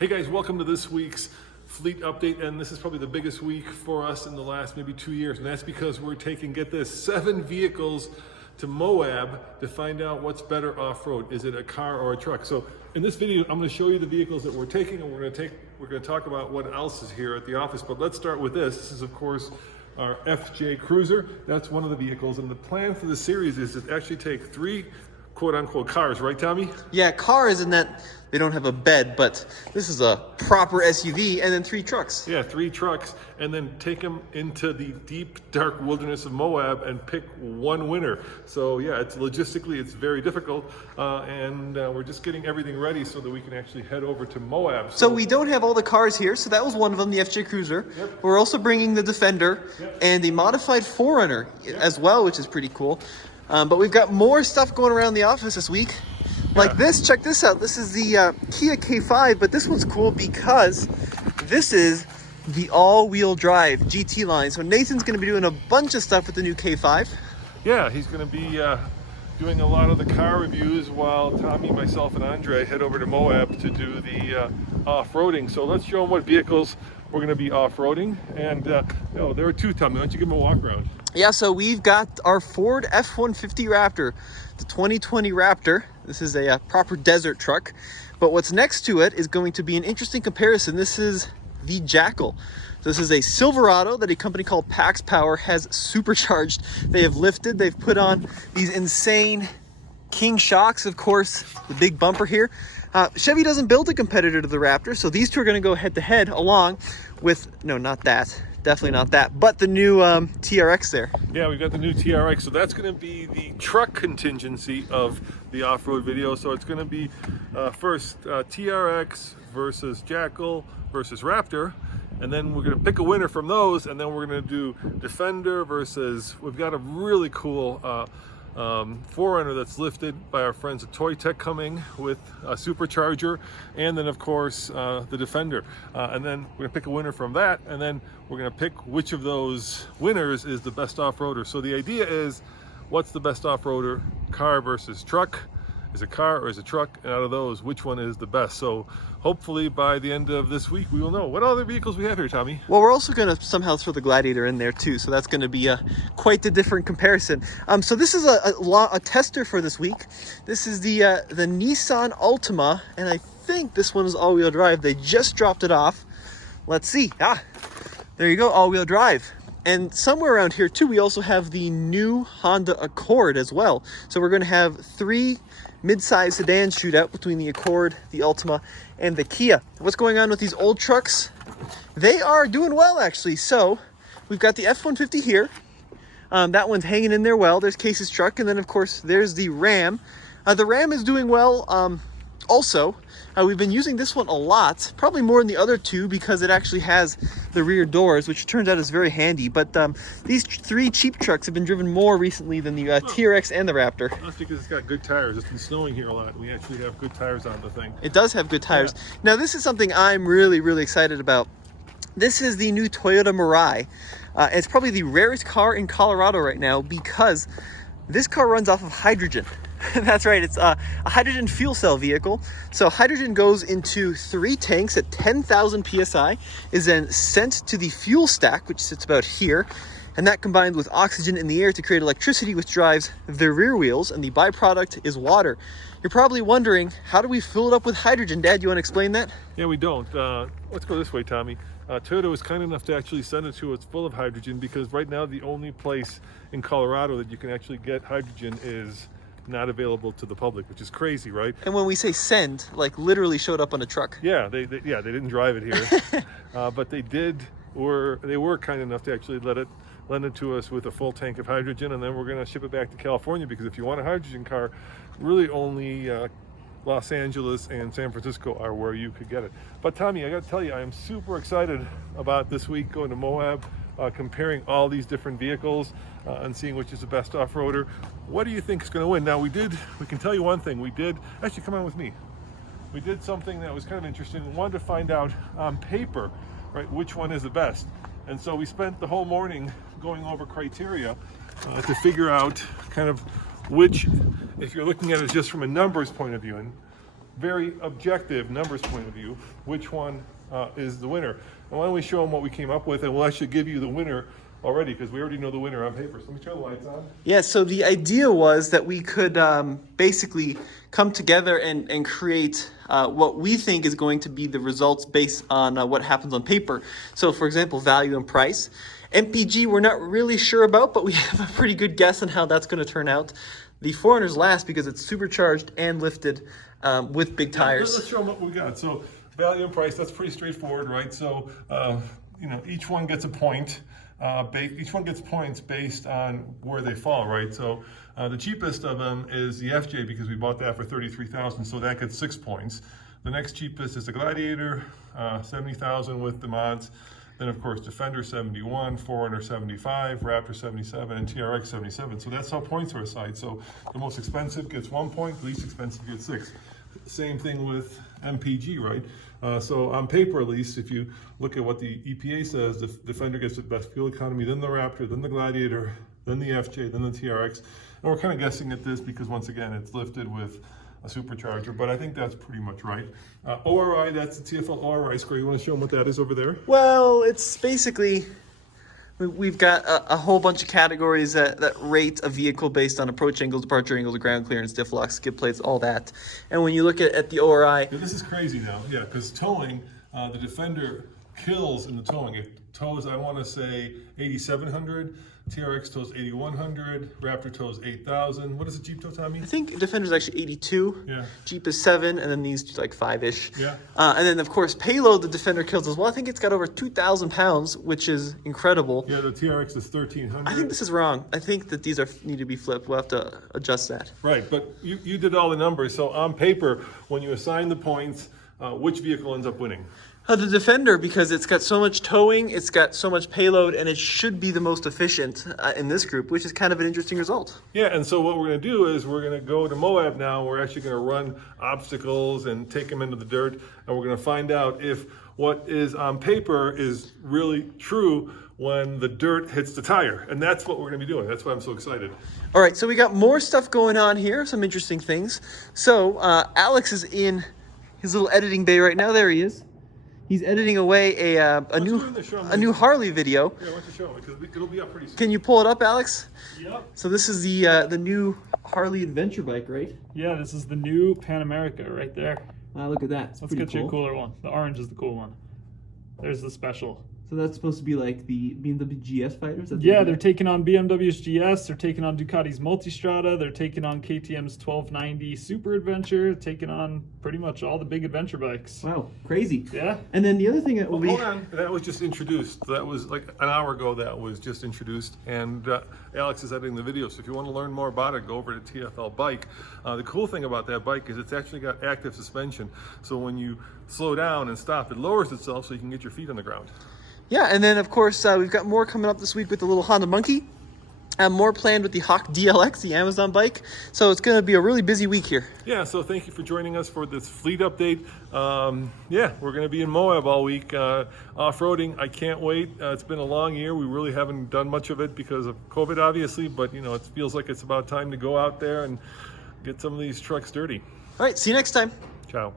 Hey guys, welcome to this week's fleet update, and this is probably the biggest week for us in the last maybe 2 years, and that's because we're taking, get this, 7 vehicles to Moab to find out what's better off-road. Is it a car or a truck? So in this video, I'm going to show you the vehicles that we're taking, and we're going to talk about what else is here at the office. But let's start with this. This is of course our FJ Cruiser. That's one of the vehicles, and the plan for the series is to actually take 3 quote-unquote cars, right, Tommy? Yeah, cars in that they don't have a bed, but this is a proper SUV, and then 3 trucks. Yeah, 3 trucks, and then take them into the deep, dark wilderness of Moab and pick one winner. So yeah, it's logistically, it's very difficult, and we're just getting everything ready so that we can actually head over to Moab. So we don't have all the cars here, so that was one of them, the FJ Cruiser. Yep. We're also bringing the Defender, yep, and the modified 4Runner, yep, as well, which is pretty cool. But we've got more stuff going around the office this week. Like this, check this out. This is the Kia K5, but this one's cool because this is the all-wheel drive GT line. So Nathan's going to be doing a bunch of stuff with the new K5. Yeah, he's going to be doing a lot of the car reviews while Tommy, myself, and Andre head over to Moab to do the off-roading. So let's show them what vehicles we're going to be off-roading. And there are 2, Tommy. Why don't you give them a walk around? Yeah, so we've got our Ford F-150 Raptor, the 2020 Raptor. This is a proper desert truck. But what's next to it is going to be an interesting comparison. This is the Jackal. This is a Silverado that a company called Pax Power has supercharged. They have lifted, they've put on these insane King shocks, of course, the big bumper here. Chevy doesn't build a competitor to the Raptor, so these two are going to go head-to-head along with, no, not that. Definitely not that, but the new TRX there. Yeah, we've got the new TRX, so that's going to be the truck contingency of the off-road video. So it's going to be first TRX versus Jackal versus Raptor, and then we're going to pick a winner from those, and then we're going to do Defender versus, we've got a really cool 4Runner that's lifted by our friends at Toy Tech coming with a supercharger, and then of course the Defender, and then we're gonna pick a winner from that, and then we're gonna pick which of those winners is the best off-roader. So the idea is, what's the best off-roader? Car versus truck? Is it car or is it truck? And out of those, which one is the best? So hopefully by the end of this week we will know. What other vehicles we have here, Tommy? Well, we're also going to somehow throw the Gladiator in there too, so that's going to be quite the different comparison. So this is a tester for this week. This is the Nissan Altima, and I think this one is all-wheel drive. They just dropped it off. Let's see. There you go, all-wheel drive. And somewhere around here too, we also have the new Honda Accord as well. So we're going to have 3 mid-size sedans shoot out between the Accord, the Altima, and the Kia. What's going on with these old trucks? They are doing well, actually. So we've got the F-150 here. That one's hanging in there well. There's Case's truck, and then of course there's the Ram. The Ram is doing well also. We've been using this one a lot, probably more than the other 2 because it actually has the rear doors, which turns out is very handy. But these 3 cheap trucks have been driven more recently than the TRX and the Raptor. That's because it's got good tires. It's been snowing here a lot. We actually have good tires on the thing. It does have good tires. Yeah. Now this is something I'm really, really excited about. This is the new Toyota Mirai. It's probably the rarest car in Colorado right now because this car runs off of hydrogen. That's right, it's a hydrogen fuel cell vehicle. So hydrogen goes into 3 tanks at 10,000 psi, is then sent to the fuel stack, which sits about here, and that combined with oxygen in the air to create electricity, which drives the rear wheels, and the byproduct is water. You're probably wondering, how do we fill it up with hydrogen? Dad, you want to explain that? Yeah, we don't. Let's go this way, Tommy. Toyota was kind enough to actually send it to us full of hydrogen, because right now the only place in Colorado that you can actually get hydrogen is not available to the public, which is crazy, right? And when we say send, like literally showed up on a truck. Yeah, they didn't drive it here, but they were kind enough to actually lend it to us with a full tank of hydrogen, and then we're going to ship it back to California, because if you want a hydrogen car, really only Los Angeles and San Francisco are where you could get it. But Tommy, I got to tell you, I am super excited about this week going to Moab, comparing all these different vehicles and seeing which is the best off-roader. What do you think is going to win? Now we can tell you one thing. Actually, come on with me. We did something that was kind of interesting. We wanted to find out on paper, right, which one is the best. And so we spent the whole morning going over criteria to figure out kind of which, if you're looking at it just from a numbers point of view, and very objective numbers point of view, which one is the winner. And why don't we show them what we came up with, and we'll actually give you the winner already, because we already know the winner on paper. So let me turn the lights on. Yeah, so the idea was that we could basically come together and create what we think is going to be the results based on what happens on paper. So, for example, value and price. MPG, we're not really sure about, but we have a pretty good guess on how that's going to turn out. The 400's last because it's supercharged and lifted with big tires. Let's show them what we got. So value and price, that's pretty straightforward, right? So, each one gets a point. Each one gets points based on where they fall, right? So the cheapest of them is the FJ because we bought that for $33,000, so that gets 6 points. The next cheapest is the Gladiator, $70,000 with the mods. Then of course Defender 71, 400 75, Raptor 77, and TRX 77. So that's how points are assigned. So the most expensive gets 1 point, the least expensive gets 6. Same thing with MPG, right? So on paper, at least, if you look at what the EPA says, the Defender gets the best fuel economy, then the Raptor, then the Gladiator, then the FJ, then the TRX. And we're kind of guessing at this because, once again, it's lifted with a supercharger, but I think that's pretty much right. ORI, that's the TFL ORI score. You want to show them what that is over there? Well, it's basically, we've got a whole bunch of categories that rate a vehicle based on approach angles, departure angles, ground clearance, diff locks, skid plates, all that. And when you look at the ORI... Yeah, this is crazy now, yeah, because towing, the Defender kills in the towing. It tows, I want to say, 8,700. TRX tows 8,100. Raptor tows 8,000. What does a Jeep tow, Tommy? I think Defender's actually 82. Yeah. Jeep is 7, and then these like 5-ish. Yeah. And then of course payload the Defender kills as well. I think it's got over 2,000 pounds, which is incredible. Yeah, the TRX is 1,300. I think this is wrong. I think that these need to be flipped. We'll have to adjust that. Right, but you did all the numbers. So on paper, when you assign the points, which vehicle ends up winning? The Defender, because it's got so much towing, it's got so much payload, and it should be the most efficient in this group, which is kind of an interesting result. Yeah, and so what we're going to do is we're going to go to Moab now. We're actually going to run obstacles and take them into the dirt, and we're going to find out if what is on paper is really true when the dirt hits the tire. And that's what we're going to be doing. That's why I'm so excited. All right, so we got more stuff going on here, some interesting things. So Alex is in his little editing bay right now. There he is. He's editing away a new Harley video. Yeah, why don't you show him, because it'll be up pretty soon. Can you pull it up, Alex? Yep. So this is the new Harley adventure bike, right? Yeah, this is the new Pan America right there. Look at that. It's Let's pretty get you cool. a cooler one. The orange is the cool one. There's the special. So that's supposed to be like the BMW GS fighters? Yeah, they're taking on BMW's GS, they're taking on Ducati's Multistrada, they're taking on KTM's 1290 Super Adventure, taking on pretty much all the big adventure bikes. Wow, crazy. Yeah. And then the other thing that will be... Hold on, that was just introduced. That was like an hour ago that was just introduced, and Alex is editing the video, so if you want to learn more about it, go over to TFL Bike. The cool thing about that bike is it's actually got active suspension, so when you slow down and stop, it lowers itself so you can get your feet on the ground. Yeah, and then of course we've got more coming up this week with the little Honda Monkey. And more planned with the Hawk DLX, the Amazon bike. So it's going to be a really busy week here. Yeah, so thank you for joining us for this fleet update. Yeah, we're going to be in Moab all week off-roading. I can't wait. It's been a long year. We really haven't done much of it because of COVID, obviously. But, you know, it feels like it's about time to go out there and get some of these trucks dirty. All right, see you next time. Ciao.